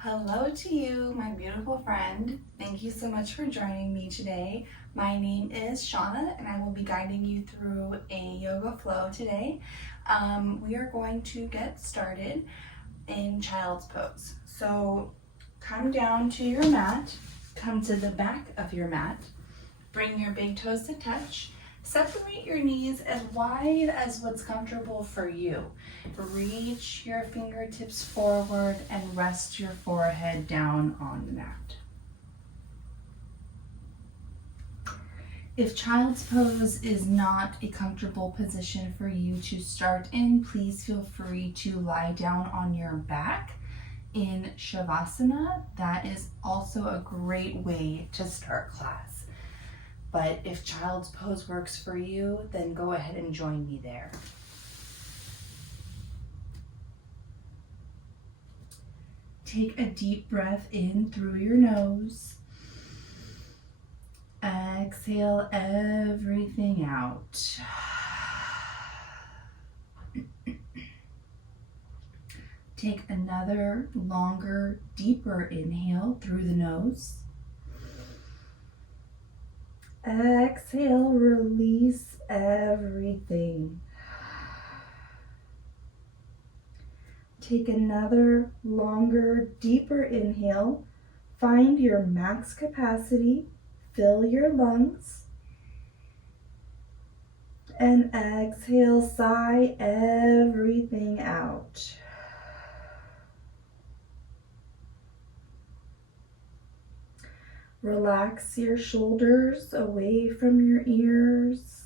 Hello to you, my beautiful friend. Thank you so much for joining me today. My name is Shauna and I will be guiding you through a yoga flow today. We are going to get started in child's pose. So come down to your mat, come to the back of your mat, bring your big toes to touch. Separate your knees as wide as what's comfortable for you. Reach your fingertips forward and rest your forehead down on the mat. If child's pose is not a comfortable position for you to start in, please feel free to lie down on your back in Shavasana. That is also a great way to start class. But if child's pose works for you, then go ahead and join me there. Take a deep breath in through your nose. Exhale everything out. Take another longer, deeper inhale through the nose. Exhale, release everything. Take another longer, deeper inhale. Find your max capacity. Fill your lungs. And exhale, sigh everything out. Relax your shoulders away from your ears.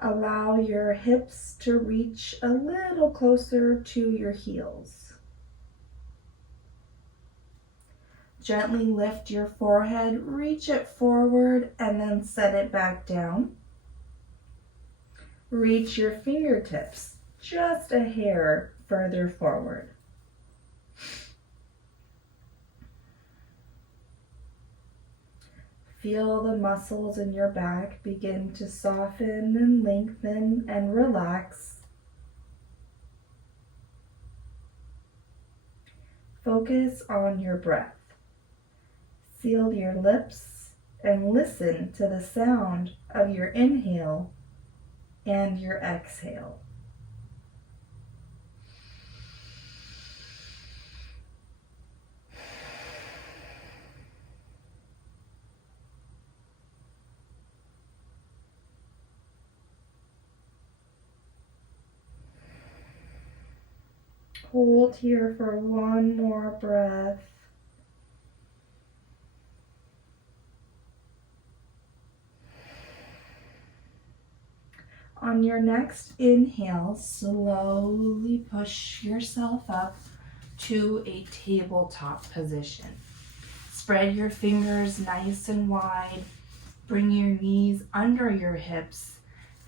Allow your hips to reach a little closer to your heels. Gently lift your forehead, reach it forward, and then set it back down. Reach your fingertips just a hair further forward. Feel the muscles in your back begin to soften and lengthen and relax. Focus on your breath. Seal your lips and listen to the sound of your inhale and your exhale. Hold here for one more breath. On your next inhale, slowly push yourself up to a tabletop position. Spread your fingers nice and wide. Bring your knees under your hips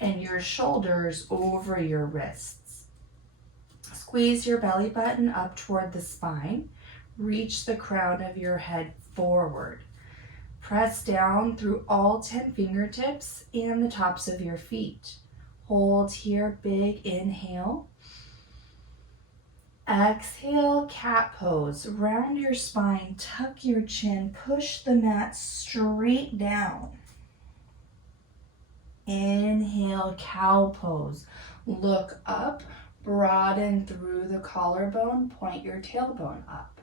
and your shoulders over your wrists. Squeeze your belly button up toward the spine. Reach the crown of your head forward. Press down through all 10 fingertips and the tops of your feet. Hold here, big inhale. Exhale, cat pose. Round your spine, tuck your chin, push the mat straight down. Inhale, cow pose. Look up. Broaden through the collarbone, point your tailbone up.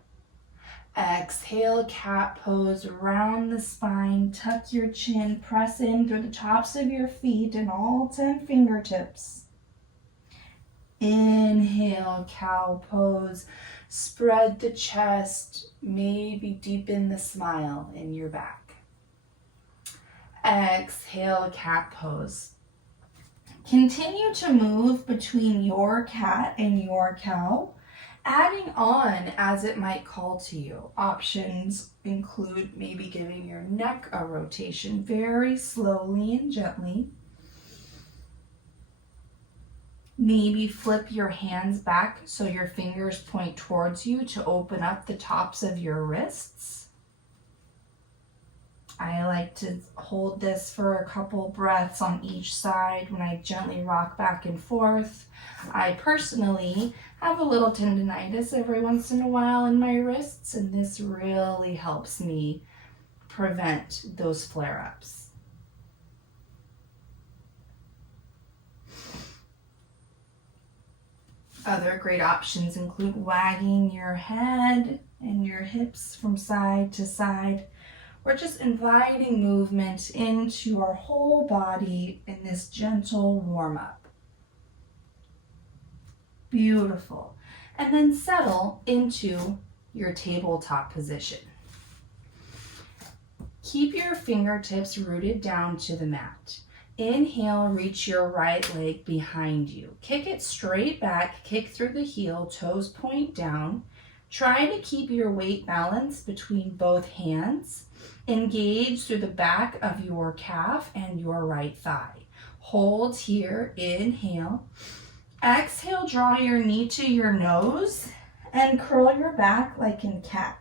Exhale, cat pose, round the spine, tuck your chin, press in through the tops of your feet and all 10 fingertips. Inhale, cow pose, spread the chest, maybe deepen the smile in your back. Exhale, cat pose. Continue to move between your cat and your cow, adding on as it might call to you. Options include maybe giving your neck a rotation very slowly and gently. Maybe flip your hands back so your fingers point towards you to open up the tops of your wrists. I like to hold this for a couple breaths on each side when I gently rock back and forth. I personally have a little tendonitis every once in a while in my wrists, and this really helps me prevent those flare-ups. Other great options include wagging your head and your hips from side to side. We're just inviting movement into our whole body in this gentle warm-up. Beautiful. And then settle into your tabletop position. Keep your fingertips rooted down to the mat. Inhale, reach your right leg behind you. Kick it straight back, kick through the heel, toes point down. Try to keep your weight balanced between both hands. Engage through the back of your calf and your right thigh. Hold here, inhale. Exhale, draw your knee to your nose and curl your back like in cat.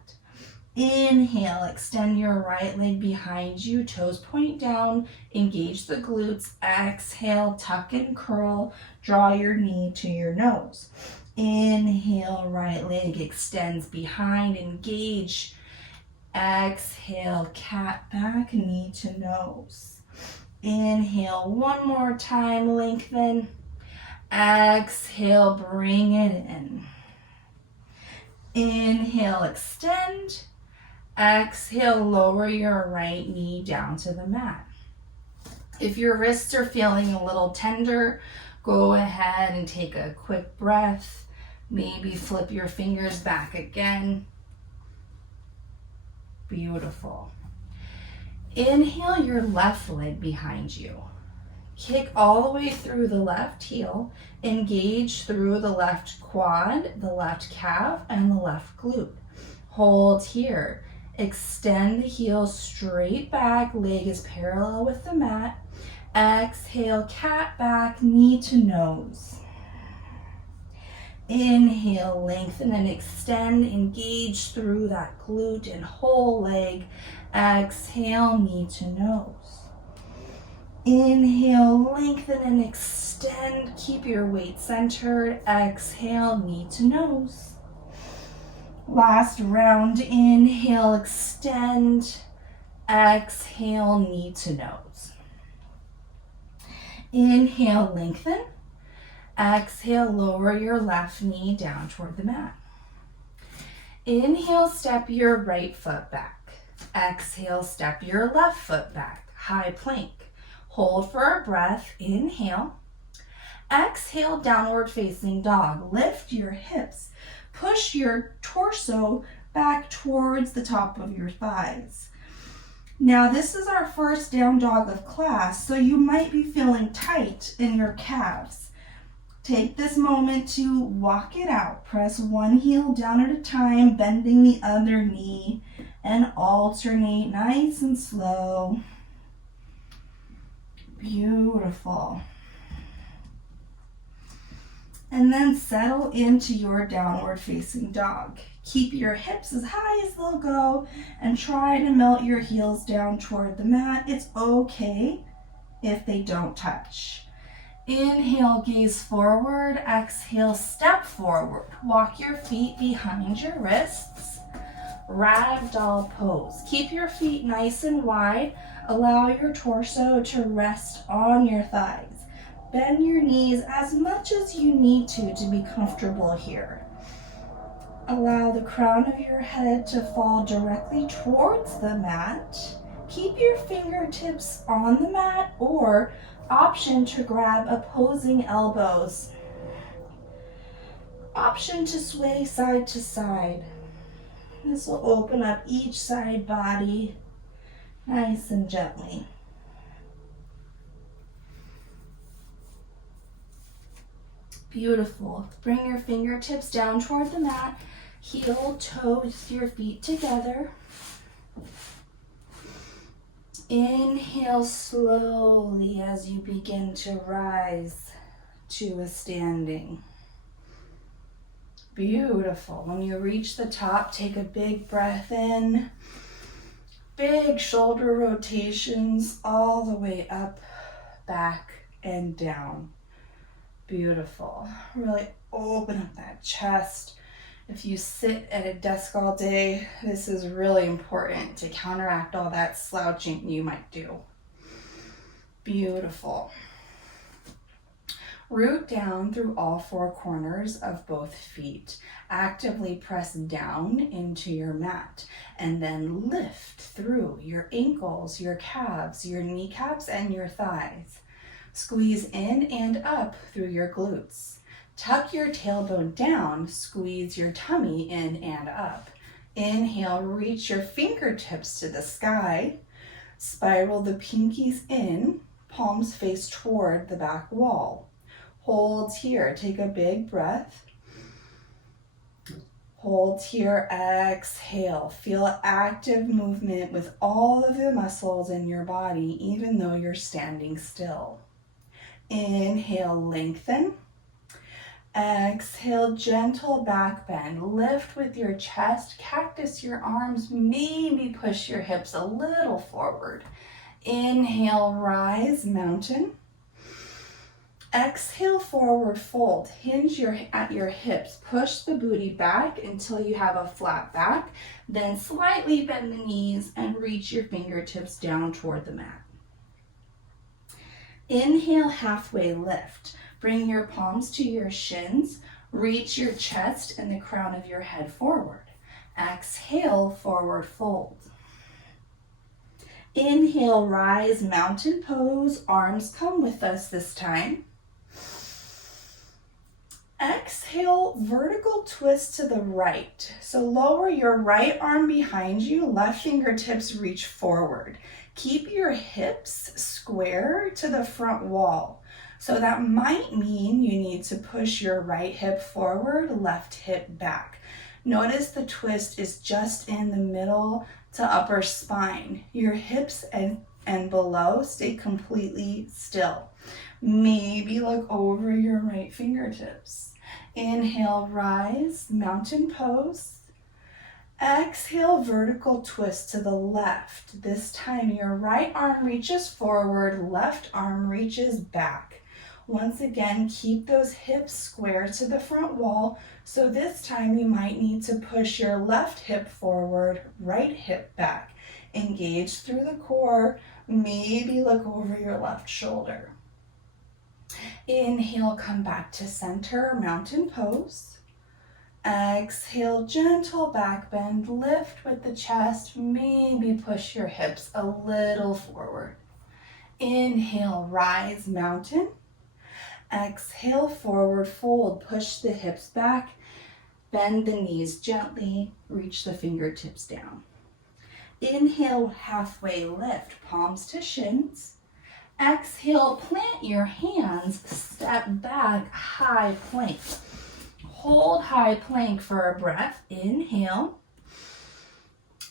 Inhale, extend your right leg behind you, toes point down, engage the glutes. Exhale, tuck and curl, draw your knee to your nose. Inhale, right leg extends behind, engage. Exhale, cat back, knee to nose. Inhale, one more time, lengthen. Exhale, bring it in. Inhale, extend. Exhale, lower your right knee down to the mat. If your wrists are feeling a little tender, go ahead and take a quick breath. Maybe flip your fingers back again. Beautiful. Inhale your left leg behind you. Kick all the way through the left heel. Engage through the left quad, the left calf, and the left glute. Hold here. Extend the heel straight back, leg is parallel with the mat. Exhale, cat back, knee to nose. Inhale, lengthen and extend, engage through that glute and whole leg. Exhale, knee to nose. Inhale, lengthen and extend, keep your weight centered. Exhale, knee to nose. Last round, inhale, extend, exhale, knee to nose. Inhale, lengthen. Exhale, lower your left knee down toward the mat. Inhale, step your right foot back. Exhale, step your left foot back. High plank. Hold for a breath. Inhale. Exhale, downward facing dog. Lift your hips. Push your torso back towards the top of your thighs. Now this is our first down dog of class, so you might be feeling tight in your calves. Take this moment to walk it out. Press one heel down at a time, bending the other knee, and alternate nice and slow. Beautiful. And then settle into your downward facing dog. Keep your hips as high as they'll go and try to melt your heels down toward the mat. It's okay if they don't touch. Inhale, gaze forward. Exhale, step forward. Walk your feet behind your wrists. Ragdoll pose. Keep your feet nice and wide. Allow your torso to rest on your thighs. Bend your knees as much as you need to be comfortable here. Allow the crown of your head to fall directly towards the mat. Keep your fingertips on the mat, or option to grab opposing elbows. Option to sway side to side. This will open up each side body nice and gently. Beautiful. Bring your fingertips down toward the mat. Heel, toes, your feet together. Inhale slowly as you begin to rise to a standing. Beautiful. When you reach the top, take a big breath in. Big shoulder rotations all the way up, back, and down. Beautiful. Really open up that chest. If you sit at a desk all day, this is really important to counteract all that slouching you might do. Beautiful. Root down through all four corners of both feet. Actively press down into your mat and then lift through your ankles, your calves, your kneecaps, and your thighs. Squeeze in and up through your glutes. Tuck your tailbone down, squeeze your tummy in and up. Inhale, reach your fingertips to the sky. Spiral the pinkies in, palms face toward the back wall. Hold here, take a big breath. Hold here, exhale. Feel active movement with all of the muscles in your body, even though you're standing still. Inhale, lengthen. Exhale, gentle back bend. Lift with your chest, cactus your arms, maybe push your hips a little forward. Inhale, rise, mountain. Exhale, forward fold. Hinge at your hips. Push the booty back until you have a flat back. Then slightly bend the knees and reach your fingertips down toward the mat. Inhale, halfway lift. Bring your palms to your shins. Reach your chest and the crown of your head forward. Exhale, forward fold. Inhale, rise, mountain pose. Arms come with us this time. Exhale, vertical twist to the right. So lower your right arm behind you, left fingertips reach forward. Keep your hips square to the front wall. So that might mean you need to push your right hip forward, left hip back. Notice the twist is just in the middle to upper spine. Your hips and below stay completely still. Maybe look over your right fingertips. Inhale, rise, mountain pose. Exhale, vertical twist to the left. This time your right arm reaches forward, left arm reaches back. Once again, keep those hips square to the front wall. So this time you might need to push your left hip forward, right hip back. Engage through the core. Maybe look over your left shoulder. Inhale, come back to center, mountain pose. Exhale, gentle back bend, lift with the chest, maybe push your hips a little forward. Inhale, rise, mountain. Exhale, forward fold, push the hips back, bend the knees gently, reach the fingertips down. Inhale, halfway lift, palms to shins. Exhale, plant your hands, step back, high plank. Hold high plank for a breath. Inhale.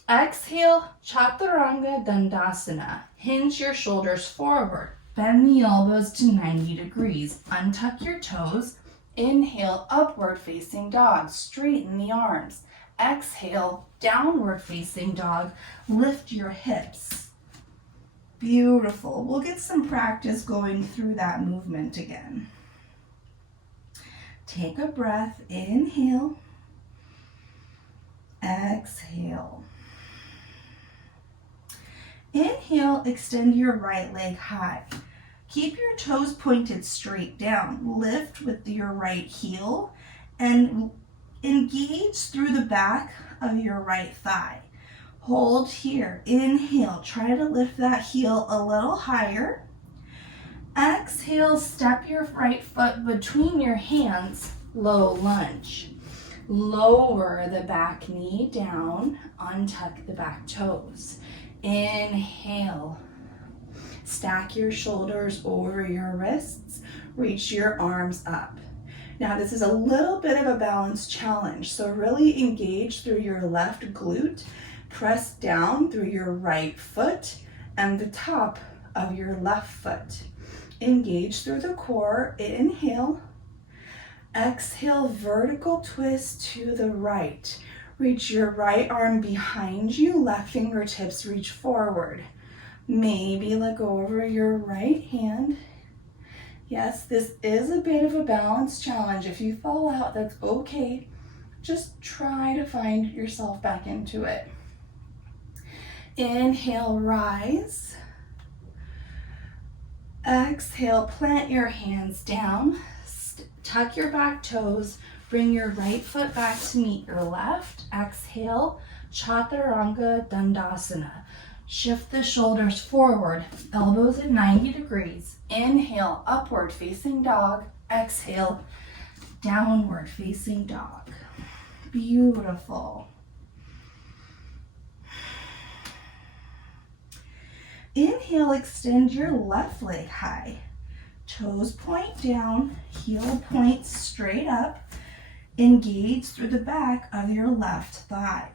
Exhale, Chaturanga Dandasana. Hinge your shoulders forward. Bend the elbows to 90 degrees. Untuck your toes. Inhale, upward facing dog. Straighten the arms. Exhale, downward facing dog. Lift your hips. Beautiful. We'll get some practice going through that movement again. Take a breath. Inhale. Exhale. Inhale, extend your right leg high. Keep your toes pointed straight down. Lift with your right heel and engage through the back of your right thigh. Hold here. Inhale, try to lift that heel a little higher. Exhale, step your right foot between your hands, low lunge. Lower the back knee down, untuck the back toes. Inhale, stack your shoulders over your wrists, reach your arms up. Now this is a little bit of a balance challenge, so really engage through your left glute. Press down through your right foot and the top of your left foot. Engage through the core. Inhale. Exhale, vertical twist to the right. Reach your right arm behind you, left fingertips reach forward. Maybe let go over your right hand. Yes, this is a bit of a balance challenge. If you fall out, that's okay. Just try to find yourself back into it. Inhale, rise. Exhale, plant your hands down. Tuck your back toes. Bring your right foot back to meet your left. Exhale, Chaturanga Dandasana. Shift the shoulders forward, elbows at 90 degrees. Inhale, upward facing dog. Exhale, downward facing dog. Beautiful. Inhale, extend your left leg high. Toes point down, heel points straight up. Engage through the back of your left thigh.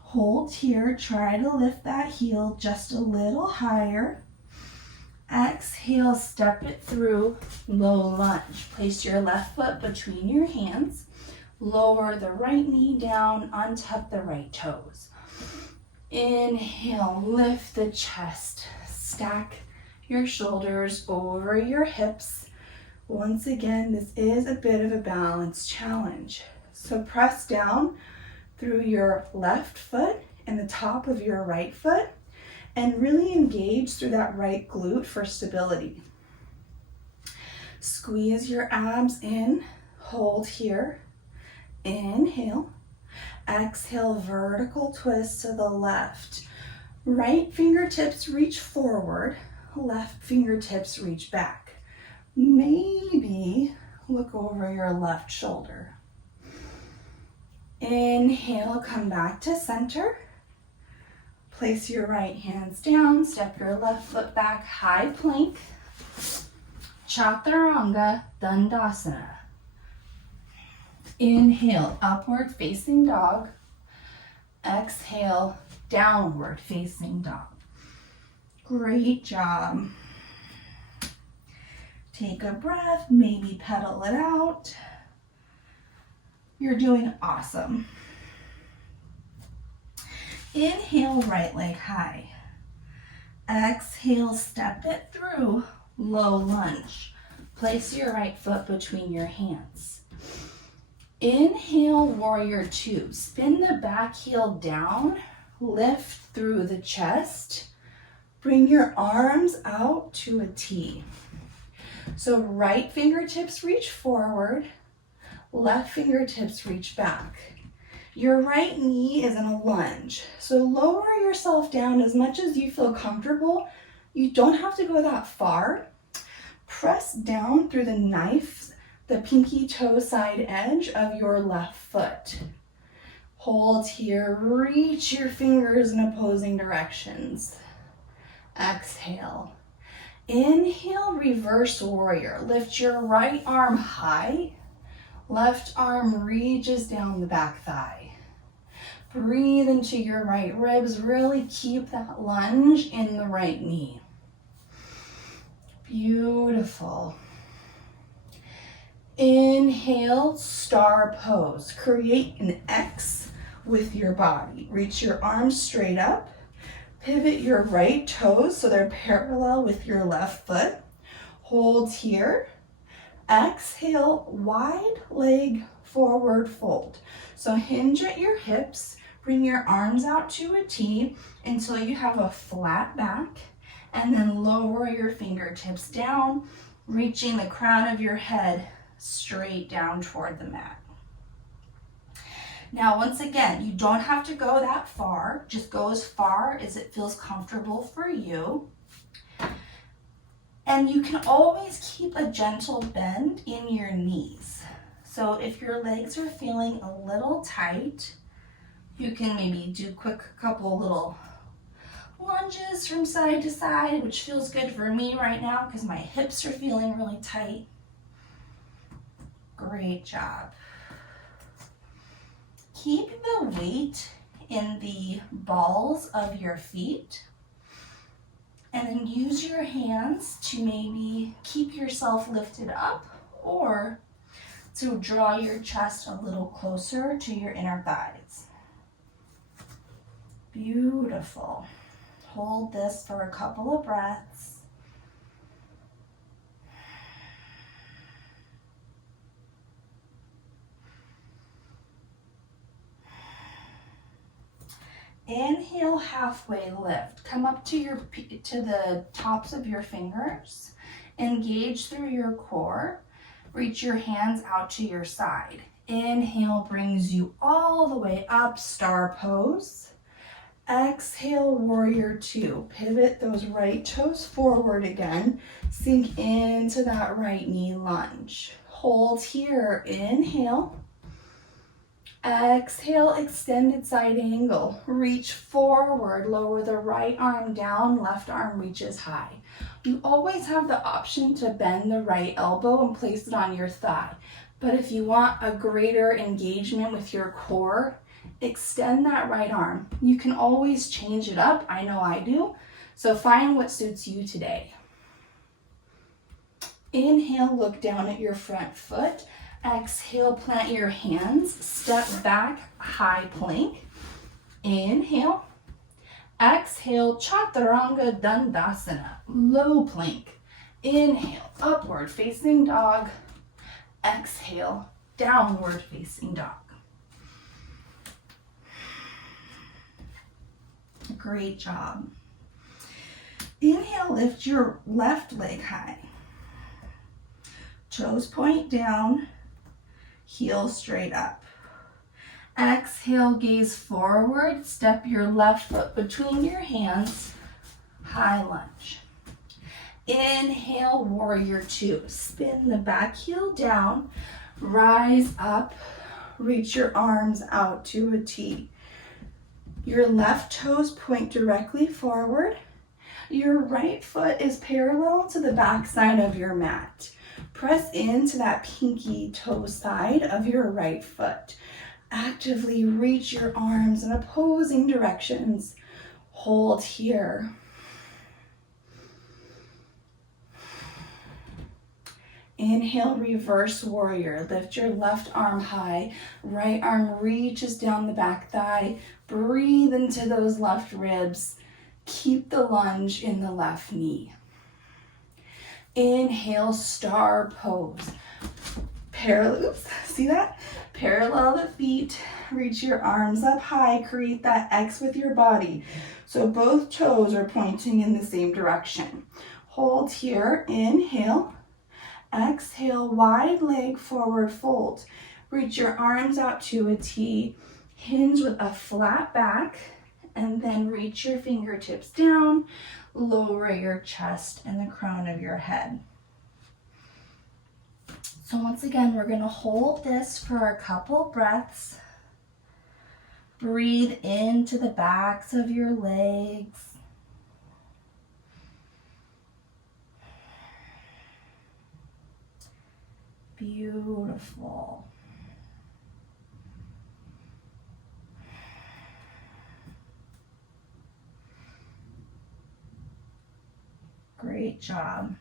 Hold here, try to lift that heel just a little higher. Exhale, step it through, low lunge. Place your left foot between your hands. Lower the right knee down, untuck the right toes. Inhale, lift the chest. Stack your shoulders over your hips. Once again, this is a bit of a balance challenge. So press down through your left foot and the top of your right foot and really engage through that right glute for stability. Squeeze your abs in, hold here. Inhale. Exhale, vertical twist to the left. Right fingertips reach forward, left fingertips reach back. Maybe look over your left shoulder. Inhale, come back to center. Place your right hands down, step your left foot back, high plank. Chaturanga Dandasana. Inhale, upward facing dog. Exhale, downward facing dog. Great job. Take a breath, maybe pedal it out. You're doing awesome. Inhale, right leg high. Exhale, step it through, low lunge. Place your right foot between your hands. Inhale, warrior two. Spin the back heel down, lift through the chest. Bring your arms out to a T. So right fingertips reach forward, left fingertips reach back. Your right knee is in a lunge. So lower yourself down as much as you feel comfortable. You don't have to go that far. Press down through the knife, the pinky toe side edge of your left foot. Hold here, reach your fingers in opposing directions. Exhale. Inhale, reverse warrior. Lift your right arm high. Left arm reaches down the back thigh. Breathe into your right ribs. Really keep that lunge in the right knee. Beautiful. Inhale, star pose. Create an X with your body. Reach your arms straight up. Pivot your right toes so they're parallel with your left foot. Hold here. Exhale, wide leg forward fold. So hinge at your hips. Bring your arms out to a T until you have a flat back. And then lower your fingertips down, reaching the crown of your head straight down toward the mat. Now, once again, you don't have to go that far. Just go as far as it feels comfortable for you. And you can always keep a gentle bend in your knees. So if your legs are feeling a little tight, you can maybe do a couple little lunges from side to side, which feels good for me right now because my hips are feeling really tight. Great job. Keep the weight in the balls of your feet, and then use your hands to maybe keep yourself lifted up or to draw your chest a little closer to your inner thighs. Beautiful. Hold this for a couple of breaths. Inhale, halfway lift. Come up to the tops of your fingers. Engage through your core. Reach your hands out to your side. Inhale brings you all the way up, star pose. Exhale, warrior two. Pivot those right toes forward again. Sink into that right knee lunge. Hold here, inhale. Exhale, extended side angle. Reach forward, lower the right arm down, left arm reaches high. You always have the option to bend the right elbow and place it on your thigh. But if you want a greater engagement with your core, extend that right arm. You can always change it up. I know I do. So find what suits you today. Inhale, look down at your front foot. Exhale, plant your hands. Step back, high plank. Inhale. Exhale, Chaturanga Dandasana, low plank. Inhale, upward facing dog. Exhale, downward facing dog. Great job. Inhale, lift your left leg high. Toes point down, heel straight up. Exhale, gaze forward, step your left foot between your hands, high lunge. Inhale, warrior two. Spin the back heel down, rise up, reach your arms out to a T. Your left toes point directly forward. Your right foot is parallel to the back side of your mat. Press into that pinky toe side of your right foot. Actively reach your arms in opposing directions. Hold here. Inhale, reverse warrior. Lift your left arm high. Right arm reaches down the back thigh. Breathe into those left ribs. Keep the lunge in the left knee. Inhale, star pose. Oops, see that? Parallel the feet, reach your arms up high, create that X with your body. So both toes are pointing in the same direction. Hold here, inhale. Exhale, wide leg forward fold. Reach your arms out to a T. Hinge with a flat back, and then reach your fingertips down. Lower your chest and the crown of your head. So once again, we're going to hold this for a couple breaths. Breathe into the backs of your legs. Beautiful. Great job.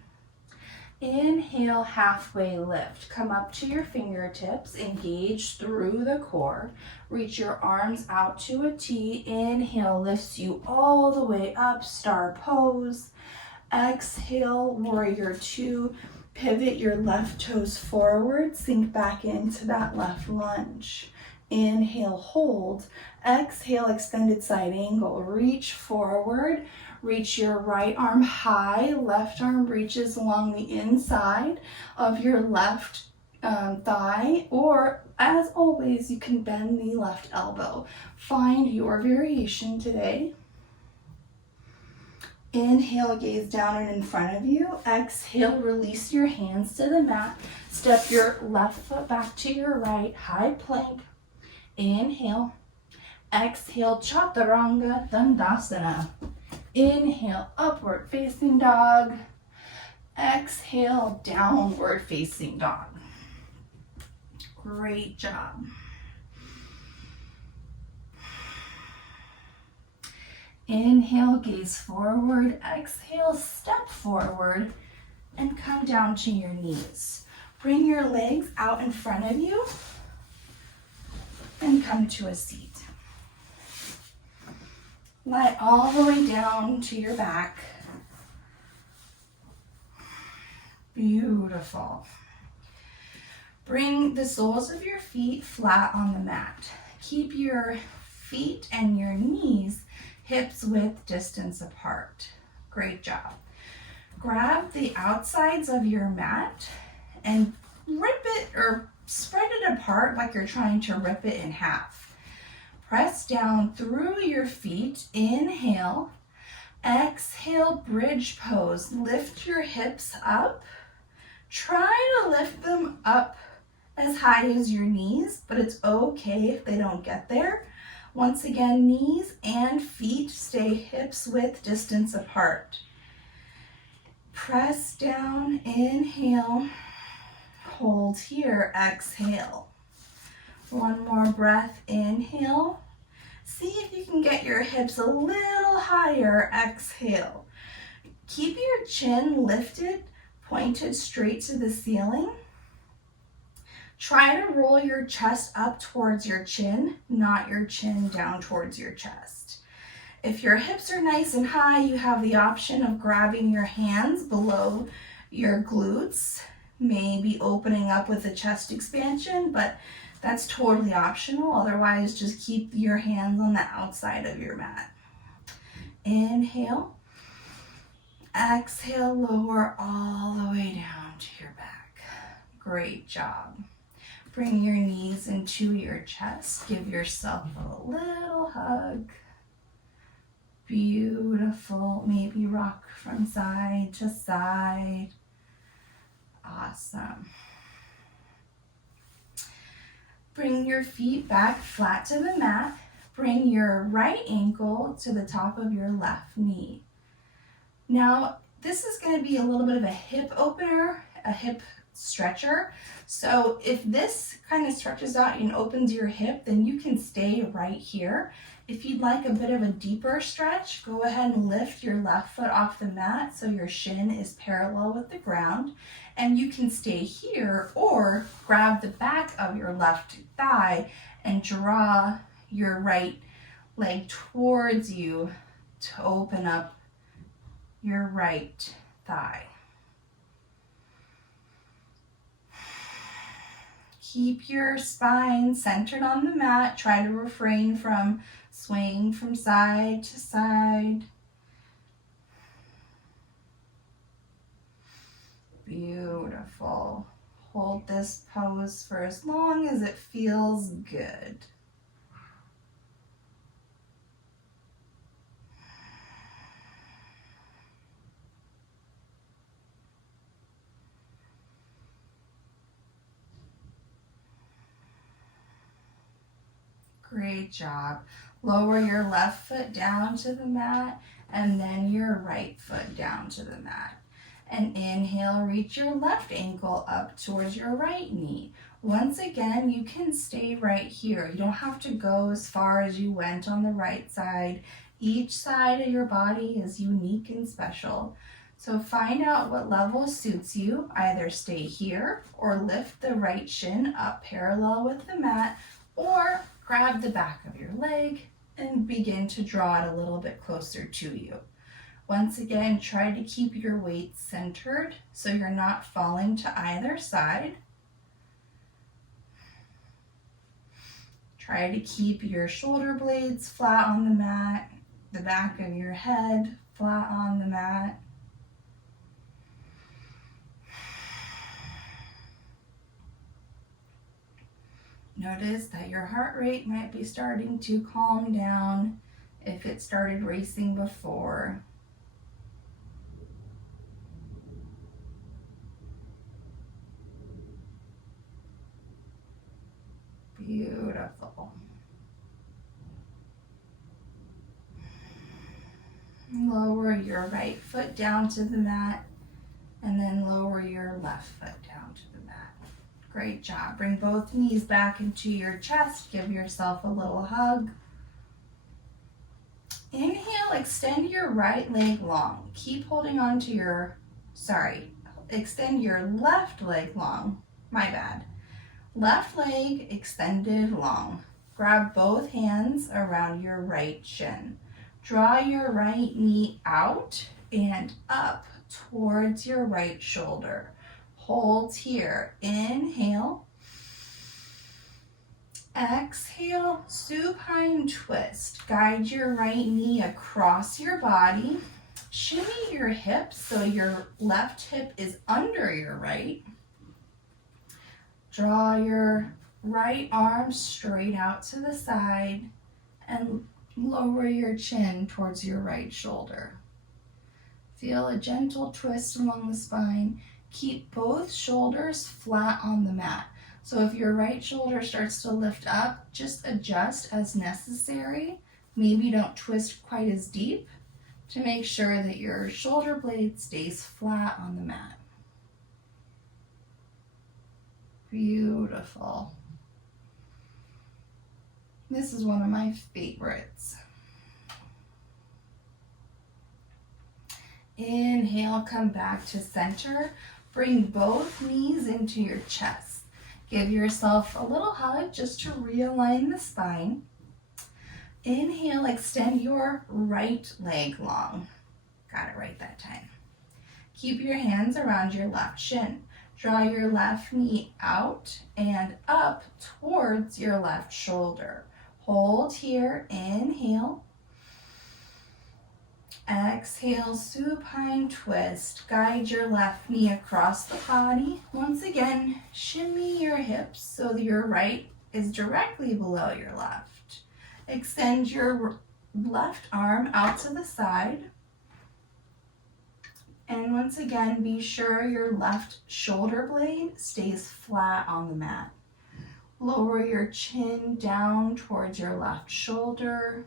Inhale, halfway lift. Come up to your fingertips, engage through the core. Reach your arms out to a T. Inhale lifts you all the way up, star pose. Exhale, warrior two. Pivot your left toes forward, sink back into that left lunge. Inhale, hold. Exhale, extended side angle. Reach forward. Reach your right arm high, left arm reaches along the inside of your left thigh, or as always, you can bend the left elbow. Find your variation today. Inhale, gaze down and in front of you. Exhale, release your hands to the mat. Step your left foot back to your right, high plank. Inhale. Exhale, Chaturanga Dandasana. Inhale, upward facing dog. Exhale, downward facing dog. Great job. Inhale, gaze forward. Exhale, step forward and come down to your knees. Bring your legs out in front of you and come to a seat. Lie all the way down to your back. Beautiful. Bring the soles of your feet flat on the mat. Keep your feet and your knees hips width distance apart. Great job. Grab the outsides of your mat and rip it or spread it apart like you're trying to rip it in half. Press down through your feet. Inhale. Exhale, bridge pose. Lift your hips up. Try to lift them up as high as your knees, but it's okay if they don't get there. Once again, knees and feet stay hips width distance apart. Press down, inhale, hold here, exhale. One more breath, inhale. See if you can get your hips a little higher, exhale. Keep your chin lifted, pointed straight to the ceiling. Try to roll your chest up towards your chin, not your chin down towards your chest. If your hips are nice and high, you have the option of grabbing your hands below your glutes, maybe opening up with a chest expansion, but that's totally optional. Otherwise, just keep your hands on the outside of your mat. Inhale. Exhale, lower all the way down to your back. Great job. Bring your knees into your chest. Give yourself a little hug. Beautiful. Maybe rock from side to side. Awesome. Bring your feet back flat to the mat. Bring your right ankle to the top of your left knee. Now, this is going to be a little bit of a hip opener, a hip stretcher. So if this kind of stretches out and opens your hip, then you can stay right here. If you'd like a bit of a deeper stretch, go ahead and lift your left foot off the mat so your shin is parallel with the ground, and you can stay here or grab the back of your left thigh and draw your right leg towards you to open up your right thigh. Keep your spine centered on the mat. Try to refrain from swaying from side to side. Beautiful. Hold this pose for as long as it feels good. Great job. Lower your left foot down to the mat and then your right foot down to the mat. And inhale, reach your left ankle up towards your right knee. Once again, you can stay right here. You don't have to go as far as you went on the right side. Each side of your body is unique and special. So find out what level suits you. Either stay here or lift the right shin up parallel with the mat, or grab the back of your leg and begin to draw it a little bit closer to you. Once again, try to keep your weight centered so you're not falling to either side. Try to keep your shoulder blades flat on the mat, the back of your head flat on the mat. Notice that your heart rate might be starting to calm down if it started racing before. Beautiful. Lower your right foot down to the mat and then lower your left foot down to the mat. Great job. Bring both knees back into your chest. Give yourself a little hug. Inhale, extend your right leg long. Keep holding on to extend your left leg long. My bad. Left leg extended long. Grab both hands around your right shin. Draw your right knee out and up towards your right shoulder. Hold here. Inhale. Exhale, supine twist. Guide your right knee across your body. Shimmy your hips so your left hip is under your right. Draw your right arm straight out to the side and lower your chin towards your right shoulder. Feel a gentle twist along the spine. Keep both shoulders flat on the mat. So if your right shoulder starts to lift up, just adjust as necessary. Maybe don't twist quite as deep to make sure that your shoulder blade stays flat on the mat. Beautiful. This is one of my favorites. Inhale, come back to center. Bring both knees into your chest. Give yourself a little hug just to realign the spine. Inhale, extend your right leg long. Got it right that time. Keep your hands around your left shin. Draw your left knee out and up towards your left shoulder. Hold here, inhale. Exhale, supine twist. Guide your left knee across the body. Once again, shimmy your hips so that your right is directly below your left. Extend your left arm out to the side. And once again, be sure your left shoulder blade stays flat on the mat. Lower your chin down towards your left shoulder.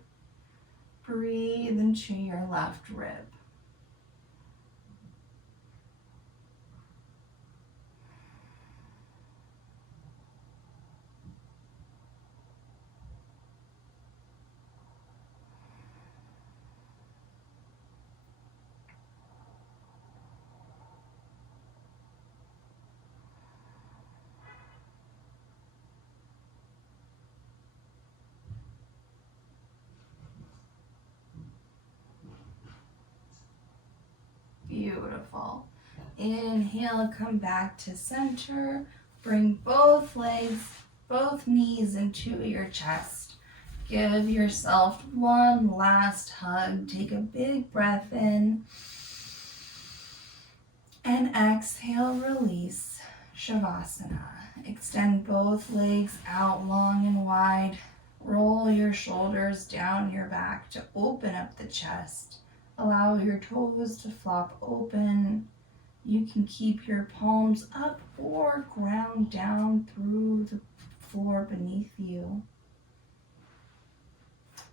Breathe into your left rib. Beautiful. Inhale, come back to center. Bring both legs, both knees into your chest. Give yourself one last hug. Take a big breath in. And exhale, release. Shavasana. Extend both legs out long and wide. Roll your shoulders down your back to open up the chest. Allow your toes to flop open. You can keep your palms up or ground down through the floor beneath you.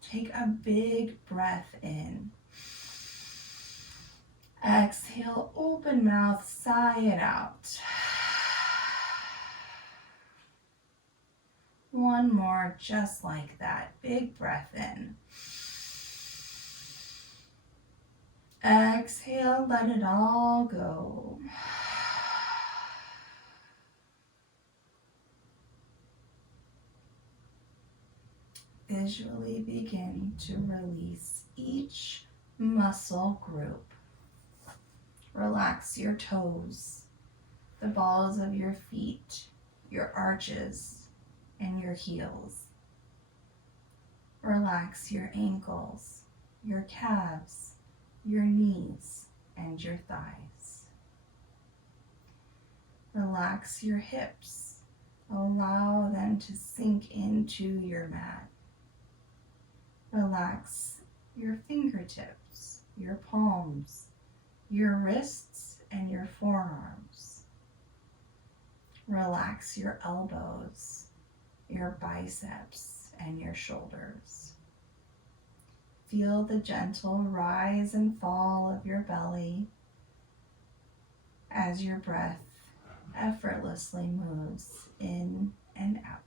Take a big breath in. Exhale, open mouth, sigh it out. One more, just like that. Big breath in. Exhale, let it all go. Visually begin to release each muscle group. Relax your toes, the balls of your feet, your arches, and your heels. Relax your ankles, your calves, your knees, and your thighs. Relax your hips. Allow them to sink into your mat. Relax your fingertips, your palms, your wrists, and your forearms. Relax your elbows, your biceps, and your shoulders. Feel the gentle rise and fall of your belly as your breath effortlessly moves in and out.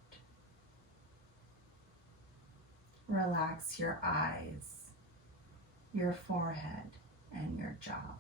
Relax your eyes, your forehead, and your jaw.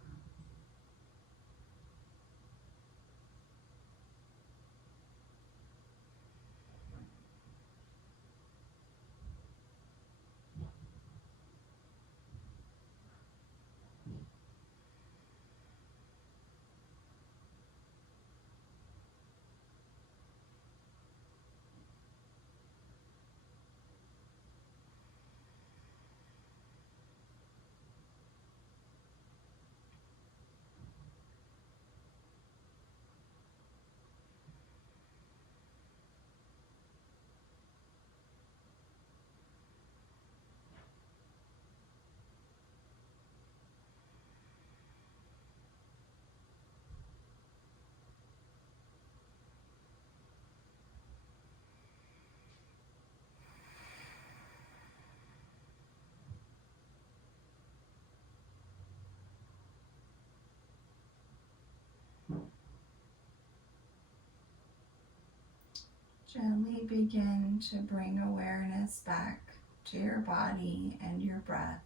Gently begin to bring awareness back to your body and your breath.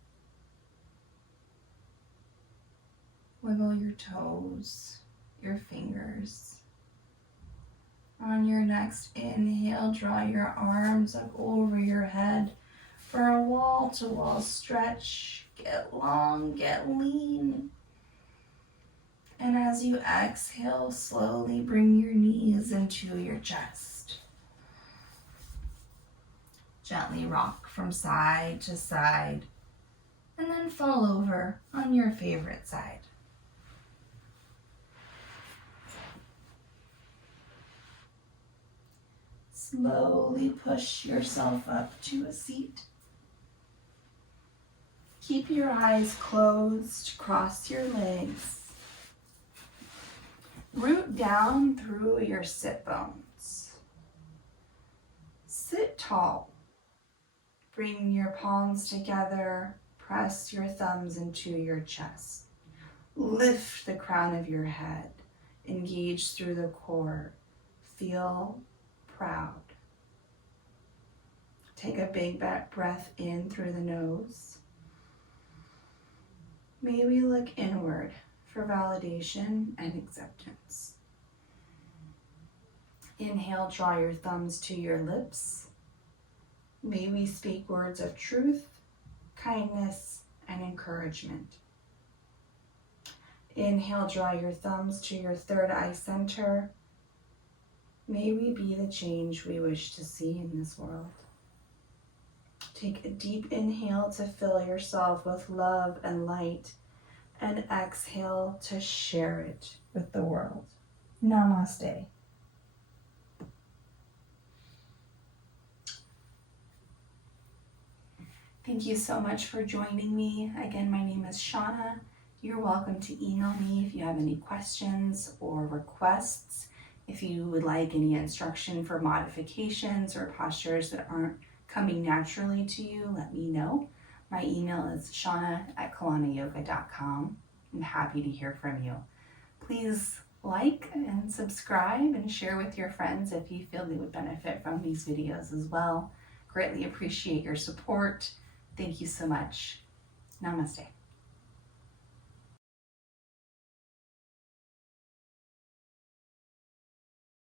Wiggle your toes, your fingers. On your next inhale, draw your arms up over your head for a wall-to-wall stretch. Get long, get lean. And as you exhale, slowly bring your knees into your chest. Gently rock from side to side, and then fall over on your favorite side. Slowly push yourself up to a seat. Keep your eyes closed, cross your legs. Root down through your sit bones. Sit tall. Bring your palms together, press your thumbs into your chest. Lift the crown of your head, engage through the core. Feel proud. Take a big breath in through the nose. May we look inward for validation and acceptance. Inhale, draw your thumbs to your lips. May we speak words of truth, kindness, and encouragement. Inhale, draw your thumbs to your third eye center. May we be the change we wish to see in this world. Take a deep inhale to fill yourself with love and light, and exhale to share it with the world. Namaste. Thank you so much for joining me. Again, my name is Shauna. You're welcome to email me if you have any questions or requests. If you would like any instruction for modifications or postures that aren't coming naturally to you, let me know. My email is shauna@kalanayoga.com. I'm happy to hear from you. Please like and subscribe and share with your friends if you feel they would benefit from these videos as well. Greatly appreciate your support. Thank you so much. Namaste.